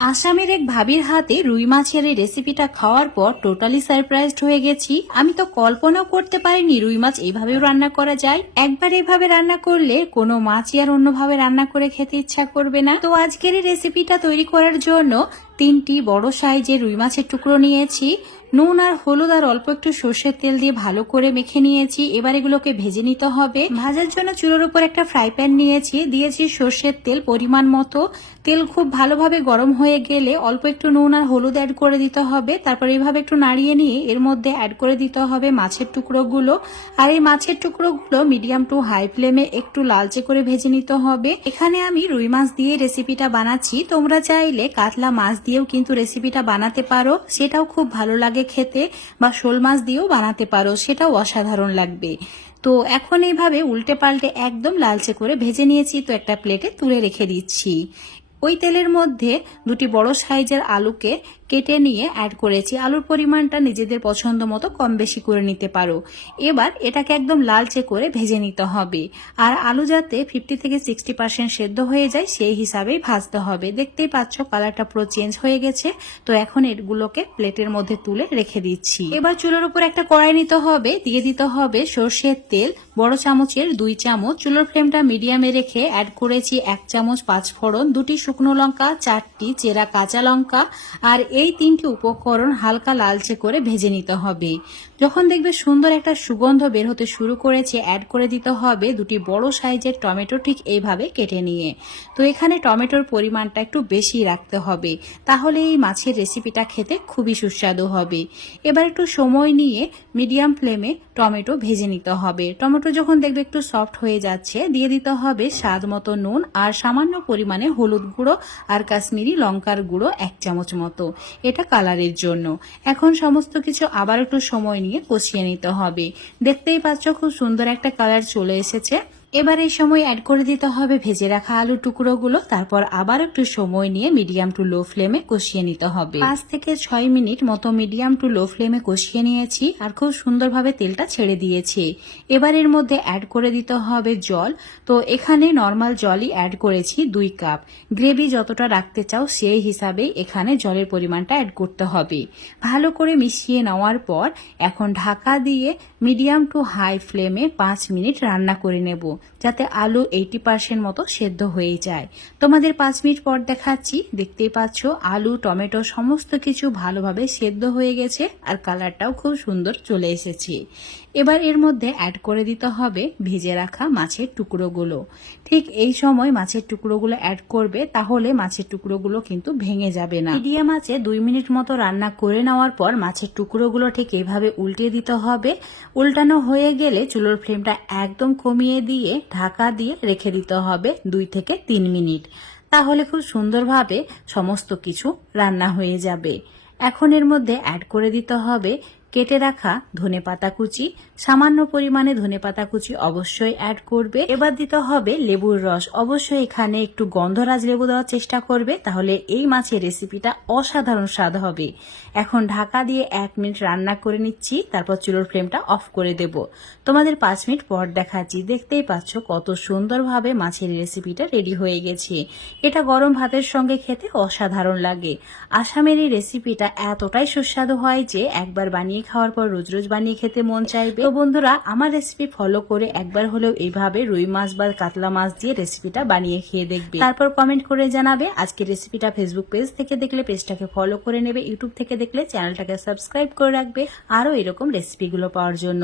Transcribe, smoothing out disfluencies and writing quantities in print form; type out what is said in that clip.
আসামের এক ভাবির হাতে রুই মাছের এই রেসিপিটা খাওয়ার পর টোটালি সারপ্রাইজড হয়ে গেছি। আমি তো কল্পনাও করতে পারিনি রুই মাছ এইভাবেও রান্না করা যায়। একবার এইভাবে রান্না করলে কোনো মাছই আর অন্যভাবে রান্না করে খেতে ইচ্ছা করবে না। তো আজকের এই রেসিপিটা তৈরি করার জন্য 3টি বড় সাইজের রুই মাছের টুকরো নিয়েছি। নুন আর হলুদ আর অল্প একটু সর্ষের তেল দিয়ে ভালো করে মেখে নিয়েছি। এবার এগুলোকে ভেজে নিতে হবে। ভাজার জন্য চুলোর উপর একটা ফ্রাই প্যান নিয়েছি, দিয়েছি সর্ষের তেল পরিমাণ মতো। তেল খুব ভালোভাবে গরম হয়ে গেলে অল্প একটু নুন আর হলুদ অ্যাড করে দিতে হবে। তারপর এইভাবে একটু নাড়িয়ে নিয়ে এর মধ্যে অ্যাড করে দিতে হবে মাছের টুকরোগুলো। আর এই মাছের টুকরোগুলো মিডিয়াম টু হাই ফ্লেমে একটু লালচে করে ভেজে নিতে হবে। এখানে আমি রুই মাছ দিয়ে রেসিপিটা বানাচ্ছি, তোমরা চাইলে কাতলা মাছ দিয়েও কিন্তু রেসিপিটা বানাতে পারো, সেটাও খুব ভালো লাগে খেতে। বা শোল মাছ দিয়েও বানাতে পারো, সেটাও অসাধারণ লাগবে। তো এখন এইভাবে উল্টে পাল্টে একদম লালচে করে ভেজে নিয়েছি। তো একটা প্লেটে তুলে রেখে দিচ্ছি। ওই তেলের মধ্যে 2টি বড় সাইজের আলুকে কেটে নিয়ে অ্যাড করেছি। আলুর পরিমাণটা নিজেদের পছন্দ মতো কম বেশি করে নিতে পারো। এবার এটাকে একদম লালচে করে ভেজে নিতে হবে। আর আলু যাতে 50 থেকে 60% সেদ্ধ হয়ে যায় সেই হিসাবেই ভাজতে হবে। দেখতেই পাচ্ছ কালারটা পুরো চেঞ্জ হয়ে গেছে। তো এখন এগুলোকে প্লেটের মধ্যে তুলে রেখে দিচ্ছি। এবার চুলোর উপর একটা কড়াই নিতে হবে, দিয়ে দিতে হবে সর্ষের তেল বড় চামচের 2 চামচ। চুলোর ফ্লেমটা মিডিয়ামে রেখে অ্যাড করেছি 1 চামচ 5 ফোড়ন, 2টি শুকনো লঙ্কা, 4টি চেরা কাঁচা লঙ্কা। আর এই 3টি উপকরণ হালকা লালচে করে ভেজে নিতে হবে। যখন দেখবে সুন্দর একটা সুগন্ধ বের হতে শুরু করেছে, অ্যাড করে দিতে হবে 2টি বড় সাইজের টমেটো, ঠিক এইভাবে কেটে নিয়ে। তো এখানে টমেটোর পরিমাণটা একটু বেশি রাখতে হবে, তাহলে এই মাছের রেসিপিটা খেতে খুবই সুস্বাদু হবে। এবার একটু সময় নিয়ে মিডিয়াম ফ্লেমে টমেটো ভেজে নিতে হবে। টমেটো যখন দেখবে একটু সফট হয়ে যাচ্ছে, দিয়ে দিতে হবে স্বাদ মতো নুন আর সামান্য পরিমাণে হলুদ গুঁড়ো আর কাশ্মীরি লঙ্কার গুঁড়ো 1 চামচ মতো, এটা কালারের জন্য। এখন সমস্ত কিছু আবার একটু সময় নিয়ে কষিয়ে নিতে হবে। দেখতেই পাচ্ছ খুব সুন্দর একটা কালার চলে এসেছে। এবার এই সময় অ্যাড করে দিতে হবে ভেজে রাখা আলু টুকরোগুলো। তারপর আবার একটু সময় নিয়ে মিডিয়াম টু লো ফ্লেমে কষিয়ে নিতে হবে। 5 থেকে 6 মিনিট মতো মিডিয়াম টু লো ফ্লেমে কষিয়ে নিয়েছি আর খুব সুন্দরভাবে তেলটা ছেড়ে দিয়েছে। এবার এর মধ্যে অ্যাড করে দিতে হবে জল। তো এখানে নর্মাল জলই অ্যাড করেছি 2 কাপ। গ্রেভি যতটা রাখতে চাও সেই হিসাবে এখানে জলের পরিমাণটা অ্যাড করতে হবে। ভালো করে মিশিয়ে নেওয়ার পর এখন ঢাকা দিয়ে মিডিয়াম টু হাই ফ্লেমে 5 মিনিট রান্না করে নেব, যাতে আলু 80% মতো সেদ্ধ হয়ে যায়। তোমাদের 5 মিনিট পর দেখাচ্ছি। দেখতেই পাচ্ছ আলু টমেটো সমস্ত কিছু ভালোভাবে সেদ্ধ হয়ে গেছে আর কালারটাও খুব সুন্দর চলে এসেছে। এবার এর মধ্যে অ্যাড করে দিতে হবে ভেজে রাখা মাছের টুকরোগুলো। ঠিক এই সময় মাছের টুকরোগুলো অ্যাড করবে, তাহলে মাছের টুকরোগুলো কিন্তু ভেঙে যাবে না। মিডিয়াম আঁচে 2 মিনিট মতো রান্না করে নেওয়ার পর মাছের টুকরোগুলো ঠিক এইভাবে উল্টে দিতে হবে। উল্টানো হয়ে গেলে চুলোর ফ্লেমটা একদম কমিয়ে দিয়ে ঢাকা দিয়ে রেখে দিতে হবে 2 থেকে 3 মিনিট। তাহলে খুব সুন্দরভাবে সমস্ত কিছু রান্না হয়ে যাবে। এখন এর মধ্যে অ্যাড করে দিতে হবে কেটে রাখা ধনেপাতা কুচি। সামান্য পরিমাণে ধনেপাতা কুচি অবশ্যই অ্যাড করবে। এবার দিতে হবে লেবুর রস। অবশ্যই এখানে একটু গন্ধরাজ লেবু দেওয়ার চেষ্টা করবে, তাহলে এই মাছের রেসিপিটা অসাধারণ স্বাদ হবে। এখন ঢাকা দিয়ে 1 মিনিট রান্না করে নিচ্ছি, তারপর চুলোর ফ্লেমটা অফ করে দেব। তোমাদের 5 মিনিট পর দেখাচ্ছি। দেখতেই পাচ্ছ কত সুন্দরভাবে মাছের রেসিপিটা রেডি হয়ে গেছে। এটা গরম ভাতের সঙ্গে খেতে অসাধারণ লাগে। আসামের এই রেসিপিটা এতটাই সুস্বাদু হয় যে একবার বানিয়ে খাওয়ার পর রোজ রোজ বানিয়ে খেতে মন চাইবে। তো বন্ধুরা, আমার রেসিপি ফলো করে একবার হলেও এইভাবে রুই মাছ বা কাতলা মাছ দিয়ে রেসিপিটা বানিয়ে খেয়ে দেখবে। তারপর কমেন্ট করে জানাবে। আজকে রেসিপিটা ফেসবুক পেজ থেকে দেখলে পেজটাকে ফলো করে নেবে, ইউটিউব থেকে দেখলে চ্যানেলটাকে সাবস্ক্রাইব করে রাখবে আরো এরকম রেসিপিগুলো পাওয়ার জন্য।